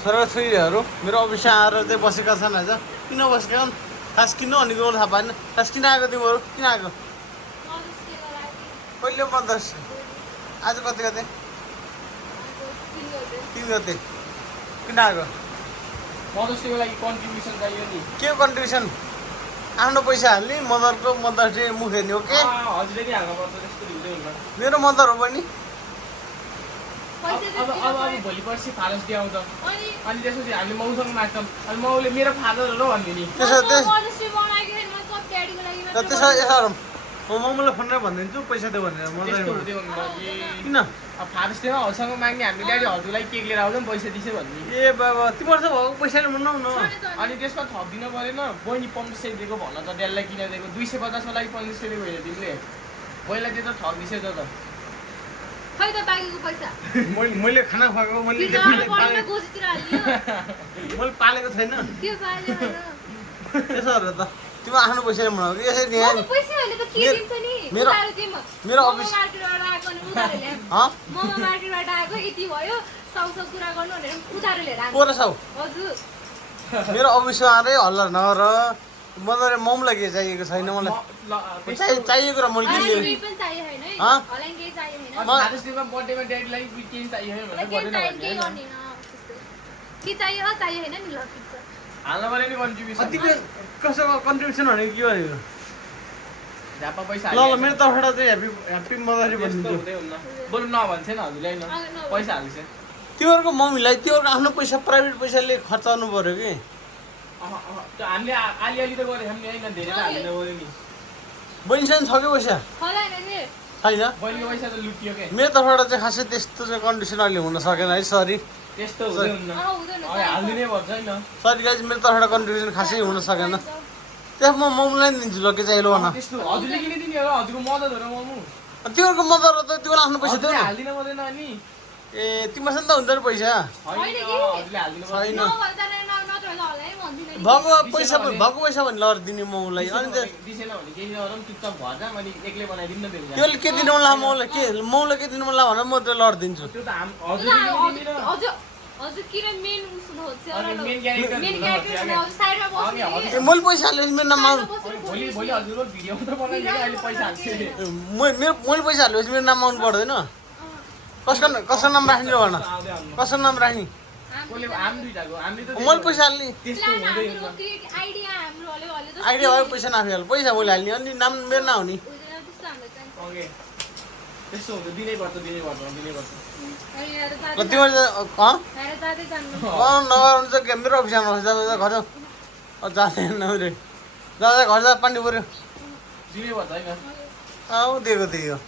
छोराछोरीहरू मेरो अफिसमा आएर चाहिँ बसेका छन् आज किन बसेका हुन् खास किन भनेको थाहा पाएन खास किन आएको तिमीहरू किन आएको कहिले मदर्स आज कति गते 3 गते किन आएको मदर्स डेको लागि कन्ट्रिब्युसन चाहियो नि के कन्ट्रिब्युसन आफ्नो पैसा हाल्ने मदरको मदर्स डे मुख हेर्ने हो के हजुरले नि हाल्नु पर्छ त्यस्तो हुँदै हुन्न मेरो मदर हो बहिनी अब भोलि पर्सि फादर्स डे आउँछ अनि त्यसपछि हामीले माउसँग माग्छौँ अनि माउले मेरो फादर हो भन्ने नि त्यसो यसो म मम्मीलाई फोन भनिदिन्छु पैसा देऊ भनेर मदर हुँदै हुन्न किन अब फादर्स डेमा हजुरसँग माग्ने हामीले ड्याडी हजुरलाई केक लिएर आउँछौँ पैसा दिन्छ भन्ने ए बाबा तिमीहरू त भएको पैसाले मुन्नौ न अनि त्यसमा थपिदिनु परेन बहिनी 500 दिएको भन त ड्याडीलाई किन दिएको 250 को लागि 500 दिएको होइन तिमीले बहिनीलाई त्यो त ठगिसक्यो त खै त बाँकीको पैसा मैले खाना खुवाएको मैले पालेको छैन त्यो पाले हैन त्यसो गरेर त तिमी आफ्नो पैसाले मनाऊ कि यसरी म पैसा हैन त के दिन्छ नि उधारो दिम मेरो अफिस मार्केटबाट आएको नि उधारो ल्याए म मार्केटबाट आएको यति भयो 100 कुरा गर्नु भनेर उधारो लिएर आएको 1600 हजुर मेरो अफिसमा आएर हल्ला नगर मदर ममलाई के चाहिएको छैन मलाई चाहिएको र मैले के लिएर केही पनि चाहियो हैन है हलाइन केही चाहियो हैन फादर्स डेमा बर्थडेमा ड्याडीलाई केही चाहियो हैन भनेर के चाहियो के गर्ने न के चाहियो चाहियो हैन नि ल ठिक छ हाल्न पर्यो नि कन्ट्रिब्युसन तिमी कसैको कन्ट्रिब्युसन भनेको के भनेको झ्यापा पैसा ल मेरो तर्फबाट चाहिँ ह्याप्पी मदर डे भनिदिन्छु हुँदै हुन्न बरु नभन्छ नि हजुरले हैन पैसा हाल्छ तिमीहरूको मम्मीलाई तिमीहरूको आफ्नो पैसा प्राइभेट पैसाले खर्चाउनु पर्यो कि त्यो हामीले अलिअलि त गरे हामी हैन धेरै त हाल्नु पर्यो नि बहिनीसँग छ कि पैसा होला हैन नि छैन बहिनीको पैसा त लुटियो के मेरो तर्फबाट चाहिँ खासै त्यस्तो चाहिँ कन्डिसन अहिले हुन सकेन है सरी त्यस्तो हुँदै हुन्न हुँदैन हाल्दिनै भन्छ हैन सरी गाइज मेरो तर्फबाट कन्ट्रिब्युसन खासै हुन सकेन त्यहाँ म मम्मीलाई दिन्छु ल के चाहिँ ल भन त्यस्तो हजुरले किन दिने होला हजुरको मदत हो र ममु तिमीहरूको मदर हो त तिमीलाई आफ्नो पैसा दिनु हाल्दिन पर्दैन अनि ए तिमीसँग त हुँदैन पैसा हजुरले हाल्दिनु छैन भन्दिन भएको पैसा भने ल दिने मौलाई अनि दिसेन भने केही नगरौँ चुपचाप घर जाम अनि एक्लै बनाइदिनु न बेलुका त्यसले के दिनु मन लाग्यो मौलाई के दिनु मन लाग्यो भने म त्यो लड दिन्छु त्यो त हजुरले हजुर किन मेन उसमा होछ मेन क्यारेक्टर साइडमा बस्नु मैले पैसा हाल्यो मेरो नाम आउनु भोलि हजुरको भिडियो त बनाइदिनु अहिले पैसा हाल्छ मैले पैसा हाल्यो मेरो नाम आउनु पर्दैन कसको नाम राख्ने भन कसको नाम राख्ने मैले पैसा हाल्ने आइडिया भयो पैसा नआफिहाल्नु पैसा मैले हाल्ने अनि नाम मेरो नहुने त्यस्तो हुन्छ दिनै पर्छ तिमीहरू नगर हुन्छ मेरो अफिसमा घर जाँदैन रे जाँदा घर जा पानी पऱ्यो दिनै पर्छ हैन दिएको त्यही हो